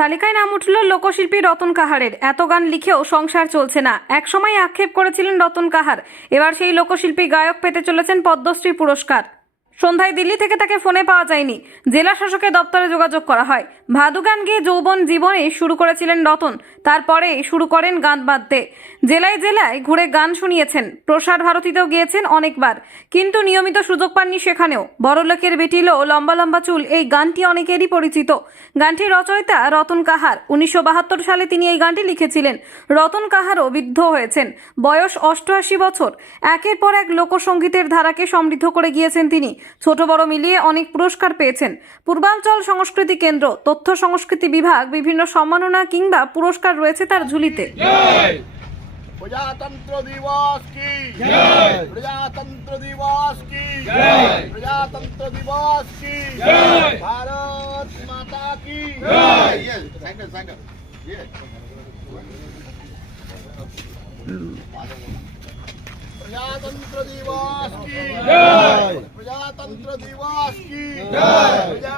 তালিকায় নাম উঠল লোকশিল্পী রতন কাহারের। এত গান লিখেও সংসার চলছে না। একসময় আক্ষেপ করেছিলেন রতন কাহার। এবার সেই লোকশিল্পী গায়ক পেতে চলেছেন পদ্মশ্রী পুরস্কার। সন্ধ্যায় দিল্লি থেকে তাকে ফোনে পাওয়া যায়নি। জেলা শাসকের দপ্তরে যোগাযোগ করা হয়। ভাদু গান গিয়ে যৌবন জীবনে শুরু করেছিলেন রতন। তারপরে শুরু করেন গান বাঁধতে। জেলায় জেলায় ঘুরে গান শুনিয়েছেন। প্রসার ভারতীতেও গিয়েছেন অনেকবার। কিন্তু নিয়মিত সুযোগ পাননি সেখানেও। বড়লোকের বেটিলো লম্বা লম্বা চুল এই গানটি অনেকেরই পরিচিত। গানটির রচয়িতা রতন কাহার। উনিশশো বাহাত্তর সালে তিনি এই গানটি লিখেছিলেন। রতন কাহারও বিদ্ধ হয়েছেন। বয়স অষ্টআশি বছর। একের পর এক লোকসঙ্গীতের ধারাকে সমৃদ্ধ করে গিয়েছেন তিনি। ছোট বড় মিলিয়ে অনেক পুরস্কার পেয়েছেন। পূর্বাঞ্চল সংস্কৃতি কেন্দ্র, তথ্য সংস্কৃতি বিভাগ, বিভিন্ন সম্মাননা কিংবা পুরস্কার রয়েছে তার ঝুলিতে प्रजातंत्र दिवस की प्रजातंत्र दिवस की प्रजातंत्र दिवस की भारत माता की Yes, thank you, thank you. Yes. प्रजातंत्र दिवस की प्रजातंत्र दिवस की प्रजा-